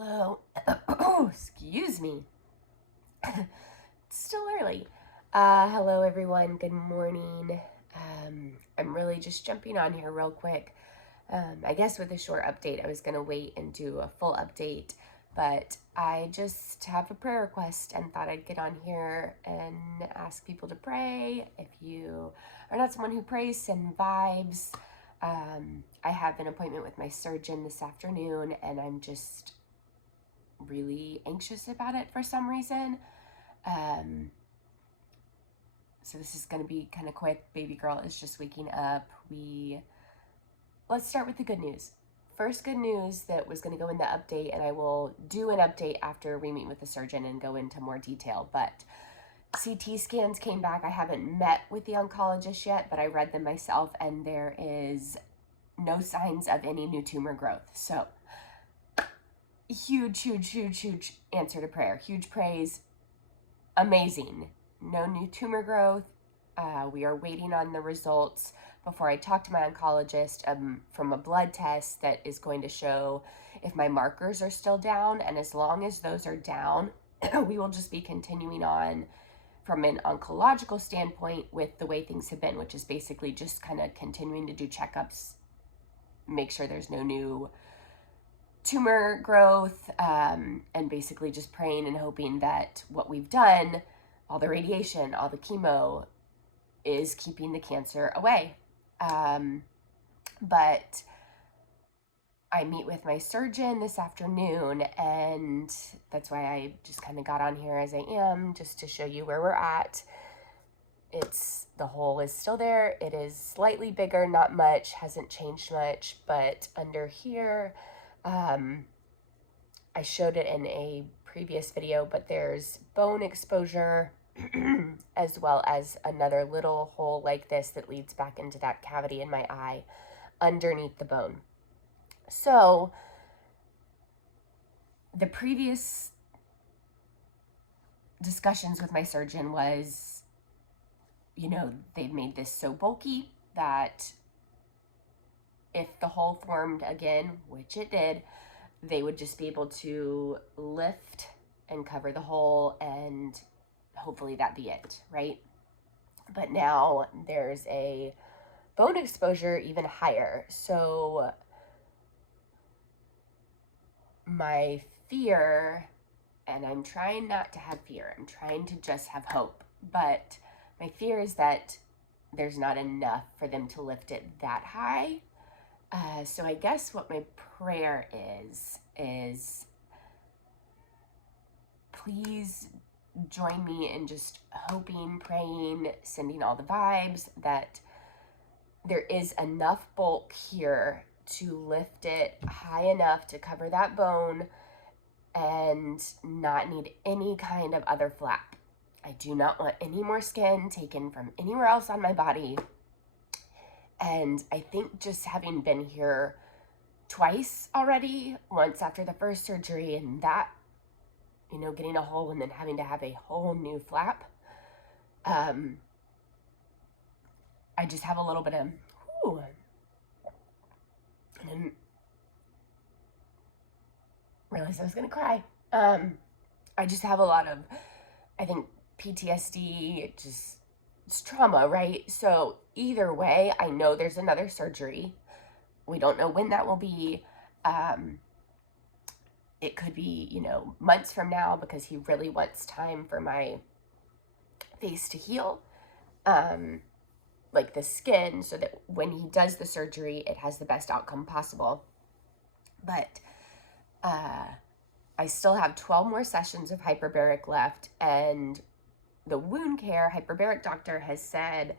Hello. Excuse me. It's still early. Hello, everyone. Good morning. I'm really just jumping on here real quick. I guess with a short update, I was going to wait and do a full update, but I just have a prayer request and thought I'd get on here and ask people to pray. If you are not someone who prays, send vibes. I have an appointment with my surgeon this afternoon, and I'm just really anxious about it for some reason. So this is going to be kind of quick. Baby girl is just waking up. Let's start with the good news. First good news that was going to go in the update, and I will do an update after we meet with the surgeon and go into more detail, but CT scans came back. I haven't met with the oncologist yet, but I read them myself, and there is no signs of any new tumor growth. So huge answer to prayer. Huge praise. Amazing. No new tumor growth. We are waiting on the results before I talk to my oncologist from a blood test that is going to show if my markers are still down. And as long as those are down, we will just be continuing on from an oncological standpoint with the way things have been, which is basically just kind of continuing to do checkups, make sure there's no new tumor growth, and basically just praying and hoping that what we've done, all the radiation, all the chemo, is keeping the cancer away. But I meet with my surgeon this afternoon, and that's why I just kind of got on here as I am, just to show you where we're at. The hole is still there. It is slightly bigger, not much, hasn't changed much, but under here, I showed it in a previous video, but there's bone exposure as well as another little hole like this that leads back into that cavity in my eye underneath the bone. So the previous discussions with my surgeon was, they've made this so bulky that if the hole formed again, which it did, they would just be able to lift and cover the hole, and hopefully that'd be it, right? But now there's a bone exposure even higher. So my fear, and I'm trying not to have fear, I'm trying to just have hope, but my fear is that there's not enough for them to lift it that high. So I guess what my prayer is please join me in just hoping, praying, sending all the vibes that there is enough bulk here to lift it high enough to cover that bone and not need any kind of other flap. I do not want any more skin taken from anywhere else on my body. And I think just having been here twice already, once after the first surgery and that, getting a hole and then having to have a whole new flap, I just have a little bit of, and then realized I was going to cry. I just have a lot of, I think, PTSD, it's trauma, right? So either way, I know there's another surgery. We don't know when that will be. It could be, months from now, because he really wants time for my face to heal, like the skin, so that when he does the surgery, it has the best outcome possible. But I still have 12 more sessions of hyperbaric left, and the wound care hyperbaric doctor has said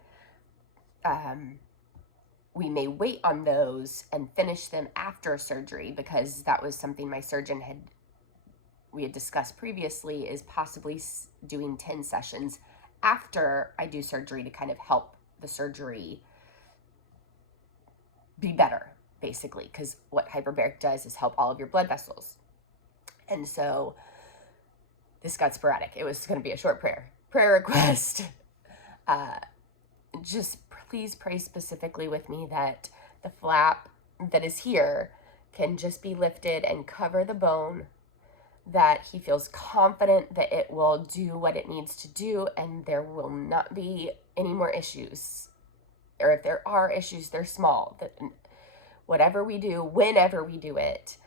we may wait on those and finish them after surgery, because that was something my surgeon we had discussed previously, is possibly doing 10 sessions after I do surgery to kind of help the surgery be better, basically, because what hyperbaric does is help all of your blood vessels. And so this got sporadic. It was going to be a short prayer request. Just please pray specifically with me that the flap that is here can just be lifted and cover the bone that he feels confident that it will do what it needs to do and there will not be any more issues. Or if there are issues, they're small. That whatever we do, whenever we do it,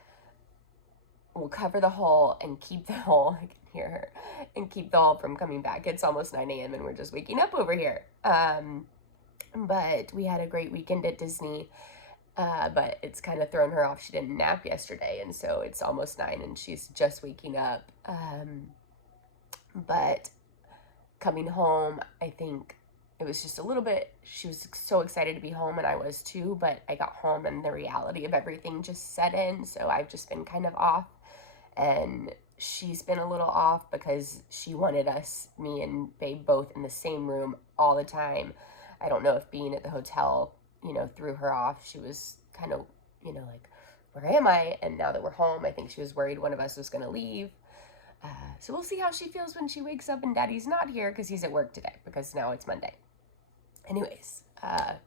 we'll cover the hole and keep the hole, I can hear her, and keep the hole from coming back. It's almost 9 a.m. and we're just waking up over here. But we had a great weekend at Disney. But it's kind of thrown her off. She didn't nap yesterday, and so it's almost 9 and she's just waking up. But coming home, I think it was just a little bit, she was so excited to be home, and I was too, but I got home and the reality of everything just set in, so I've just been kind of off, and she's been a little off because she wanted us, me and Babe, both in the same room all the time. I don't know if being at the hotel, threw her off. She was kind of, like, where am I? And now that we're home, I think she was worried one of us was going to leave. So we'll see how she feels when she wakes up and Daddy's not here because he's at work today, because now it's Monday. Anyways,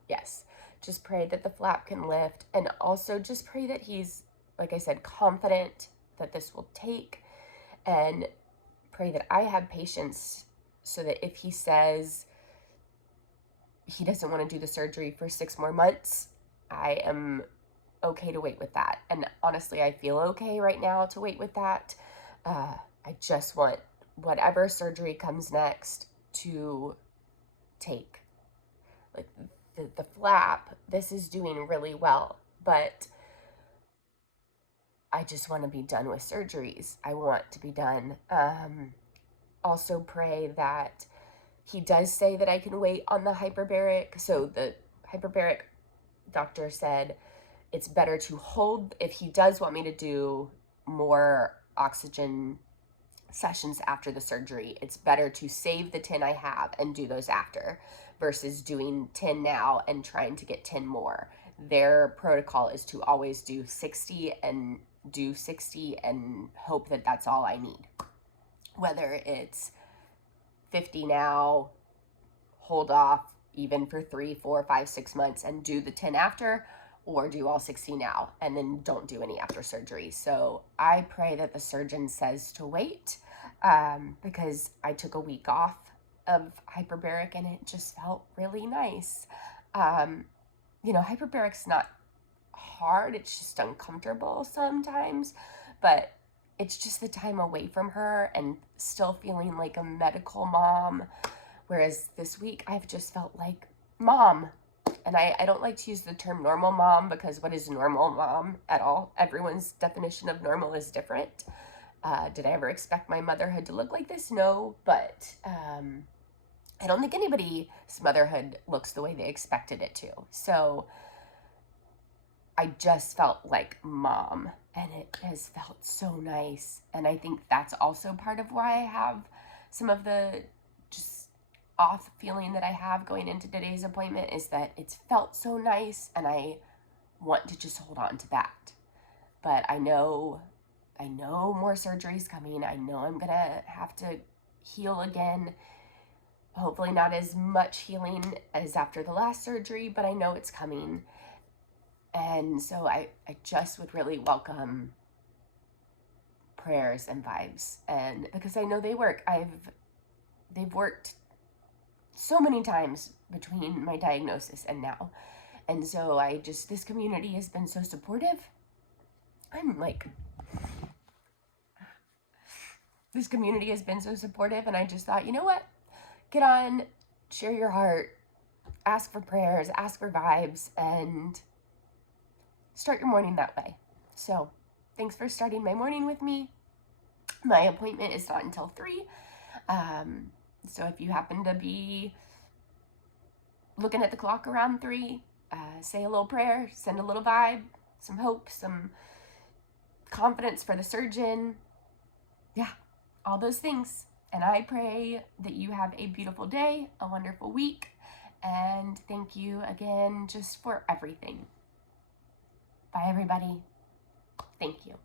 yes, just pray that the flap can lift, and also just pray that he's, like I said, confident that this will take, and pray that I have patience so that if he says he doesn't want to do the surgery for 6 more months, I am okay to wait with that. And honestly, I feel okay right now to wait with that. I just want whatever surgery comes next to take. Like the flap, this is doing really well, but I just want to be done with surgeries. I want to be done. Also pray that he does say that I can wait on the hyperbaric. So the hyperbaric doctor said it's better to hold, if he does want me to do more oxygen sessions after the surgery, it's better to save the 10 I have and do those after versus doing 10 now and trying to get 10 more. Their protocol is to always do 60 and do 60 and hope that that's all I need. Whether it's 50 now, hold off even for 3, 4, 5, 6 months and do the 10 after, or do all 60 now and then don't do any after surgery. So I pray that the surgeon says to wait, because I took a week off of hyperbaric and it just felt really nice. Hyperbaric's not hard, it's just uncomfortable sometimes, but it's just the time away from her and still feeling like a medical mom. Whereas this week I've just felt like mom. And I don't like to use the term normal mom, because what is normal mom at all? Everyone's definition of normal is different. Did I ever expect my motherhood to look like this? No, but I don't think anybody's motherhood looks the way they expected it to. So I just felt like mom, and it has felt so nice. And I think that's also part of why I have some of the just off feeling that I have going into today's appointment, is that it's felt so nice and I want to just hold on to that. But I know more surgeries coming. I know I'm gonna have to heal again. Hopefully not as much healing as after the last surgery, but I know it's coming. And so I just would really welcome prayers and vibes, and because I know they work. They've worked so many times between my diagnosis and now. And so this community has been so supportive. This community has been so supportive, and I just thought, you know what? Get on, share your heart, ask for prayers, ask for vibes, and start your morning that way. So thanks for starting my morning with me. My appointment is not until 3. So if you happen to be looking at the clock around 3, say a little prayer, send a little vibe, some hope, some confidence for the surgeon. Yeah, all those things. And I pray that you have a beautiful day, a wonderful week, and thank you again just for everything. Bye, everybody. Thank you.